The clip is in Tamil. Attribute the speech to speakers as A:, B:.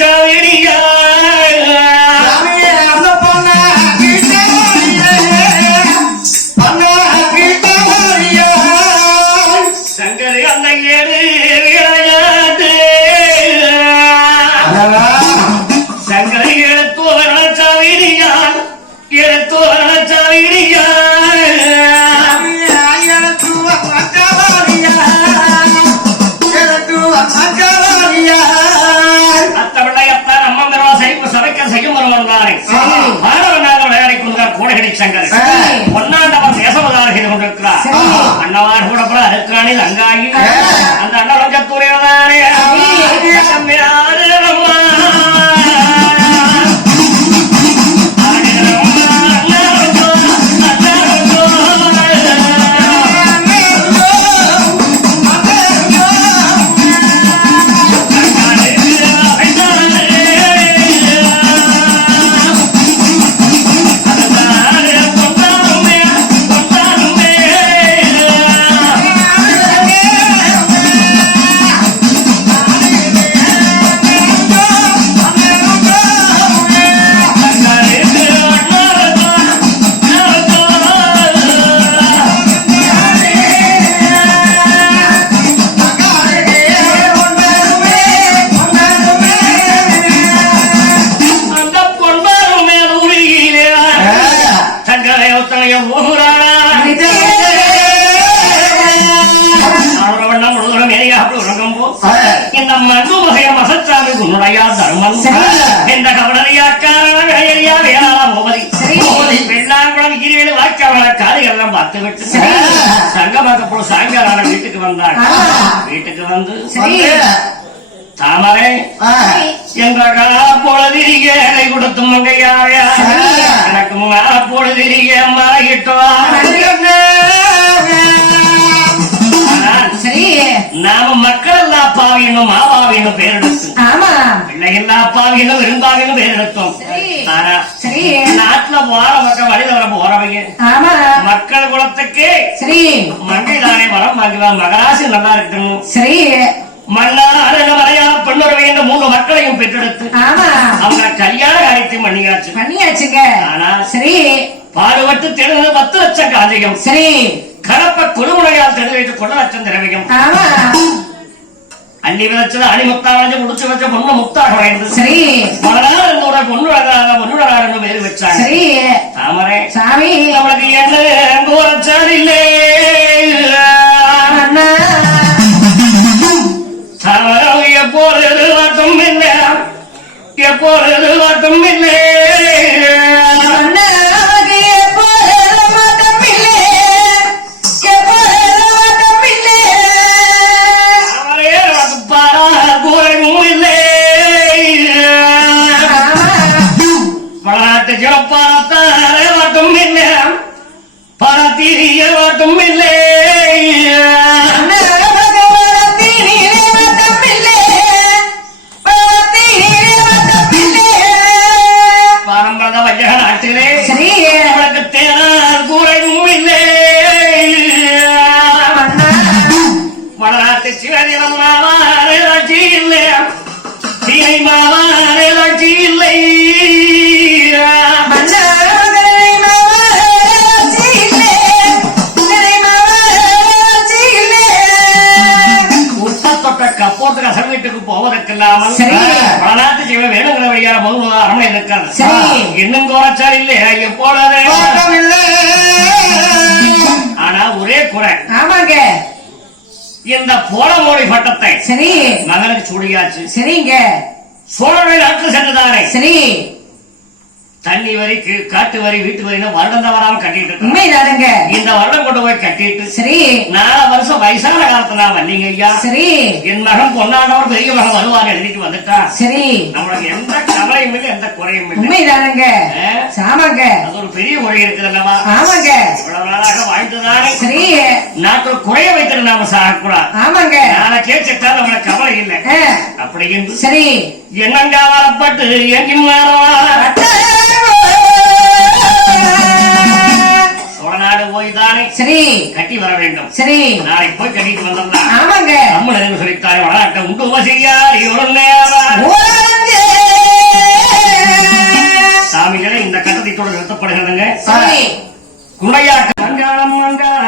A: சாவடியா. சங்கர் அந்த ஏறு விளையாட்டு.
B: அடடா.
A: கூடகடி சங்கர். பொன்னாண்டவர் செய்து கொண்டிருக்கிறார். அண்ணவார் கூட புற அருக்காணில் அவரவண்ணம் முழுவதும் எரியாக உறங்கும் போ இந்த மண்ணு வகைய மசச்சாமி உன்னுடைய தர்மம். இந்த கவலையா காரணம் விளையறியா வேளாள போவதி
C: சரி.
A: வெள்ளாங்குளம் ஈரேழு வாய்க்காவள காரியெல்லாம் பார்த்து விட்டு
C: சரி.
A: சங்கமாக சாயங்காலம் வீட்டுக்கு வந்தாங்க. வீட்டுக்கு வந்து. தாமரை என்ற பொழுதிரிக கை கொடுத்து மங்கையாயா
C: சரி.
A: எனக்கு பொழுதிரிக மாறிட்டோம் நாம மக்கள் எல்லா பாவியனும் மாவாவியனும் பேரெடுத்து
C: ஆமா.
A: பிள்ளை எல்லா பாவியனும் விரும்பாவியனும் பேரெடுத்தோம்
C: சரி.
A: ஆனா
C: சரி.
A: நாட்டுல போற மக்கள் வழிதவர போறவங்க
C: ஆமா.
A: மக்கள் குலத்துக்கு
C: சரி.
A: மங்கை தானே வரம் வாங்குவா. மகராசி நல்லா இருக்கணும்.
C: சரி.
A: மன்னார மலையா பெண்ணுறவை என்ற மூணு மக்களையும் பெற்றெடுத்து.
C: ஆமா.
A: அவங்க கல்யாண காரியத்தையும் பண்ணியாச்சு.
C: பண்ணியாச்சுங்க.
A: ஆனா
C: சரி.
A: பாடுபட்டு பத்து லட்சம் காஜகம்
C: சரி.
A: கலப்ப குழுமுனையால் தெரிந்து வைத்து கொண்ட லட்சம் திரவியம். அள்ளி விதைச்சது அணி முத்தா வளைஞ்சு முடிச்சு வச்ச பொண்ணு முத்தாக வளைந்தது
C: சரி.
A: மலரால் இருந்தோட பொண்ணுழகாக பொண்ணுழகாக என்று பேர் வச்சாங்க
C: சரி.
A: தாமரை.
C: சாமி.
A: நம்மளுக்கு என்ன கூறச்சார் இல்லை
C: அண்ணா.
A: தாமரை எப்போது வாட்டும் இல்லை. எப்போது வாட்டும் இல்லை. பரத்தீரிய வாட்டும் இல்லை
C: அண்ணாவுக்கு வளர்த்தீனிலே
A: நாட்டிலே அவளுக்கு தேனார் இல்லை. வடநாட்டு சிவனிடம் மாவாரே ராட்சி இல்லை. மாவாரே ராட்சி இல்லை. உப்பத்தொட்ட கப்போத்து கசம் வீட்டுக்கு போவதற்கில்லாமல்
C: சரி.
A: வடநாட்டு சிவன் வேணுங்கிற வழியாக முழு அரமனை இருக்காது
C: சரி.
A: இன்னும் கோரச்சார் இல்லை ஆனா ஒரே குறை.
C: ஆமாங்க.
A: இந்த போலமோடி பட்டத்தை
C: சரி.
A: மகனுக்கு சூடியாச்சு.
C: சரிங்க.
A: சோழனை நாட்டு சென்றதானே?
C: சரி.
A: தண்ணி வரி காட்டு வரி வீட்டு வரின்னு வருடம் தவறாம கட்டிட்டு.
C: உண்மைதானுங்க
A: இந்த வருடம் கொண்டு போய் கட்டிட்டு
C: சரி.
A: நாலு வருஷம் வயசான காலத்துல வந்தீங்க ஐயா.
C: சரி.
A: என் மகன் பொன்னாண்டவர் பெரிய மகன் வருவார் எழுதிட்டு வந்துட்டா.
C: சரி.
A: நம்மளுக்கு எந்த கவலையும் இல்லை எந்த குறையும் இல்லை.
C: உண்மைதானுங்க? ஆமாங்க
A: அது ஒரு பெரிய மொழி இருக்குது அல்லவா?
C: ஆமாங்க.
A: இவ்வளவு நாளாக வாழ்ந்துதானே
C: சரி.
A: நாட்டில் குறைய வைத்துட்டு நாம சாகக்கூடாது.
C: ஆமாங்க.
A: நாளை கேட்டுட்டா நம்மளுக்கு கவலை இல்லை. அப்படி என்று
C: சரி.
A: என்னங்க வரப்பட்டு எங்கும் போய்
C: சரி.
A: கட்டி வர வேண்டும்.
C: சரி.
A: நாளை போய் கட்டிட்டு வந்தோம்னா
C: ஆமாங்க.
A: நம்மள என்ன சொல்லித்தாரே வளராட்டம் உண்டு சாமிகளை இந்த கட்டத்தை தொடர் நிறுத்தப்படுகிறதுங்க.
C: குடையாட்டம்
A: மங்காளம் மங்காள